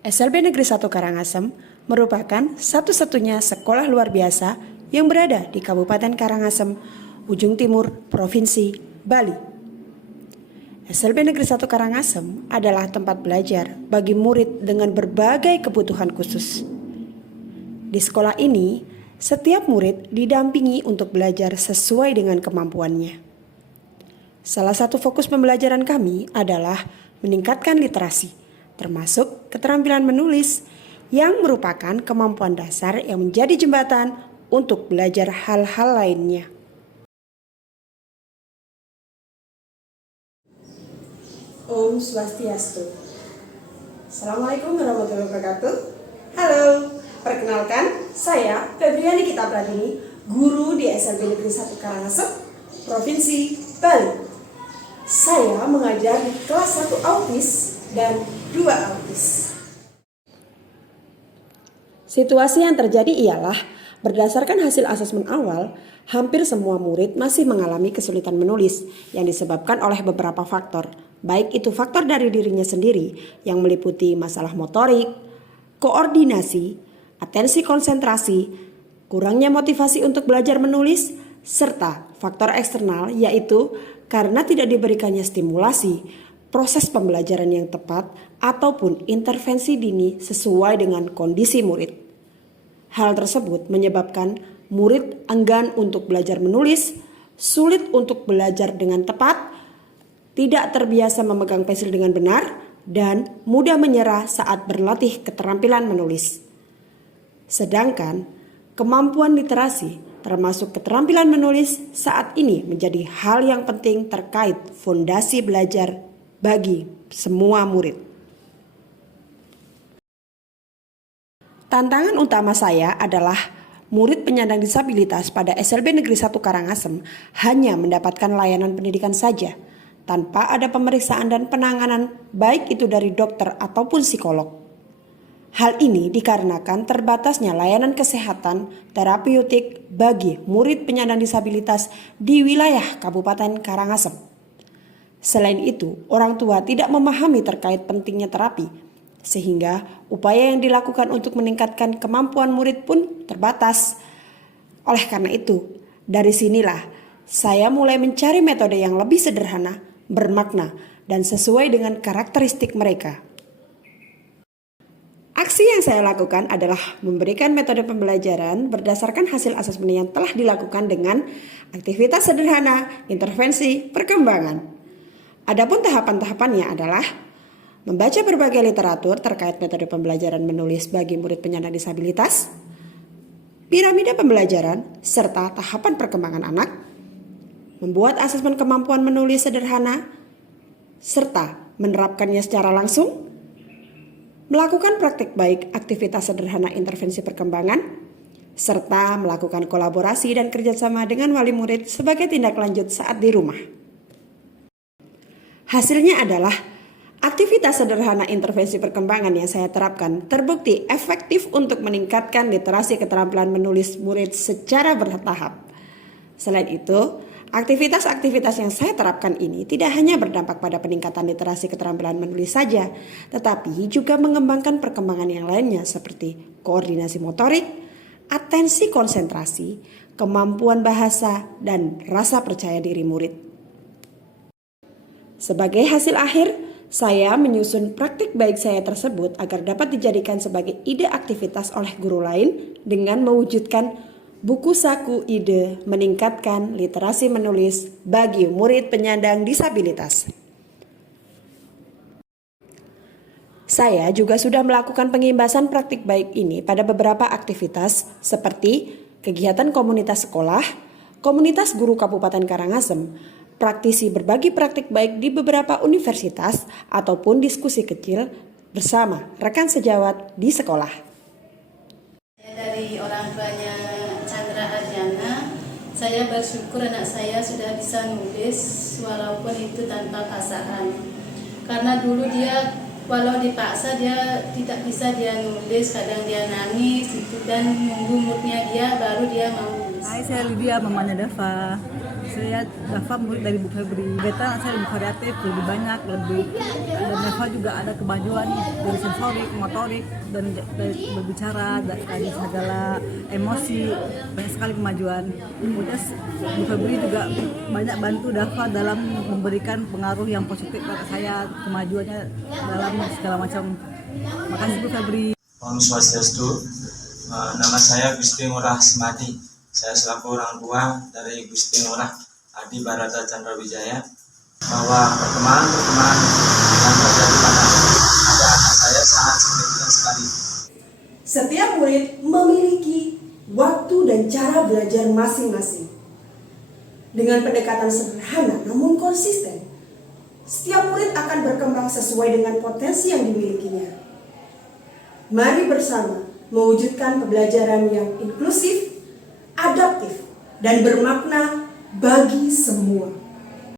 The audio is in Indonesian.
SLB Negeri 1 Karangasem merupakan satu-satunya sekolah luar biasa yang berada di Kabupaten Karangasem, ujung timur Provinsi Bali. SLB Negeri 1 Karangasem adalah tempat belajar bagi murid dengan berbagai kebutuhan khusus. Di sekolah ini, setiap murid didampingi untuk belajar sesuai dengan kemampuannya. Salah satu fokus pembelajaran kami adalah meningkatkan literasi, termasuk keterampilan menulis yang merupakan kemampuan dasar yang menjadi jembatan untuk belajar hal-hal lainnya. Om Swastiastu. Assalamualaikum warahmatullahi wabarakatuh. Halo, perkenalkan saya Febriani Kita Pradini, guru di SLB Negeri 1 Karangasem, Provinsi Bali. Saya mengajar di kelas 1 autis dan 2 autis. Situasi yang terjadi ialah, berdasarkan hasil asesmen awal, hampir semua murid masih mengalami kesulitan menulis yang disebabkan oleh beberapa faktor, baik itu faktor dari dirinya sendiri yang meliputi masalah motorik, koordinasi, atensi konsentrasi, kurangnya motivasi untuk belajar menulis, serta faktor eksternal yaitu karena tidak diberikannya stimulasi, proses pembelajaran yang tepat, ataupun intervensi dini sesuai dengan kondisi murid. Hal tersebut menyebabkan murid enggan untuk belajar menulis, sulit untuk belajar dengan tepat, tidak terbiasa memegang pensil dengan benar, dan mudah menyerah saat berlatih keterampilan menulis. Sedangkan kemampuan literasi termasuk keterampilan menulis saat ini menjadi hal yang penting terkait fondasi belajar bagi semua murid. Tantangan utama saya adalah murid penyandang disabilitas pada SLB Negeri 1 Karangasem hanya mendapatkan layanan pendidikan saja, tanpa ada pemeriksaan dan penanganan baik itu dari dokter ataupun psikolog. Hal ini dikarenakan terbatasnya layanan kesehatan terapeutik bagi murid penyandang disabilitas di wilayah Kabupaten Karangasem. Selain itu, orang tua tidak memahami terkait pentingnya terapi, sehingga upaya yang dilakukan untuk meningkatkan kemampuan murid pun terbatas. Oleh karena itu, dari sinilah saya mulai mencari metode yang lebih sederhana, bermakna, dan sesuai dengan karakteristik mereka. Aksi yang saya lakukan adalah memberikan metode pembelajaran berdasarkan hasil asesmen yang telah dilakukan dengan aktivitas sederhana, intervensi, perkembangan. Adapun tahapan-tahapannya adalah membaca berbagai literatur terkait metode pembelajaran menulis bagi murid penyandang disabilitas, piramida pembelajaran, serta tahapan perkembangan anak, membuat asesmen kemampuan menulis sederhana, serta menerapkannya secara langsung, melakukan praktik baik aktivitas sederhana intervensi perkembangan, serta melakukan kolaborasi dan kerjasama dengan wali murid sebagai tindak lanjut saat di rumah. Hasilnya adalah aktivitas sederhana intervensi perkembangan yang saya terapkan terbukti efektif untuk meningkatkan literasi keterampilan menulis murid secara bertahap. Selain itu, aktivitas-aktivitas yang saya terapkan ini tidak hanya berdampak pada peningkatan literasi keterampilan menulis saja, tetapi juga mengembangkan perkembangan yang lainnya seperti koordinasi motorik, atensi konsentrasi, kemampuan bahasa, dan rasa percaya diri murid. Sebagai hasil akhir, saya menyusun praktik baik saya tersebut agar dapat dijadikan sebagai ide aktivitas oleh guru lain dengan mewujudkan buku saku ide meningkatkan literasi menulis bagi murid penyandang disabilitas. Saya juga sudah melakukan pengimbasan praktik baik ini pada beberapa aktivitas seperti kegiatan komunitas sekolah, komunitas guru Kabupaten Karangasem, praktisi berbagi praktik baik di beberapa universitas, ataupun diskusi kecil bersama rekan sejawat di sekolah. Dari orang tuanya saya bersyukur anak saya sudah bisa nulis walaupun itu tanpa paksaan. Karena dulu dia walau dipaksa dia tidak bisa dia nulis, kadang dia nangis itu dan nunggu moodnya dia baru dia mau nulis. Hai, saya Lydia, mamanya Dava. Saya Dava murid dari Bu Febri. Beta saya lebih variatif, lebih banyak, dan Dava juga ada kemajuan dari sensorik, motorik, dan dari berbicara, dari segala emosi, banyak sekali kemajuan. Kemudian Bu Febri juga banyak bantu Dava dalam memberikan pengaruh yang positif pada saya, kemajuannya dalam segala macam. Makasih Bu Febri. Om Swastiastu, nama saya Gusti Ngurah Semadi. Saya selaku orang tua dari Gusti Ngurah Adi Barata Chandra Wijaya, bahwa perkembangan yang terjadi pada ada anak saya sangat signifikan sekali. Setiap murid memiliki waktu dan cara belajar masing-masing. Dengan pendekatan sederhana namun konsisten, setiap murid akan berkembang sesuai dengan potensi yang dimilikinya. Mari bersama mewujudkan pembelajaran yang inklusif, adaptif, dan bermakna bagi semua.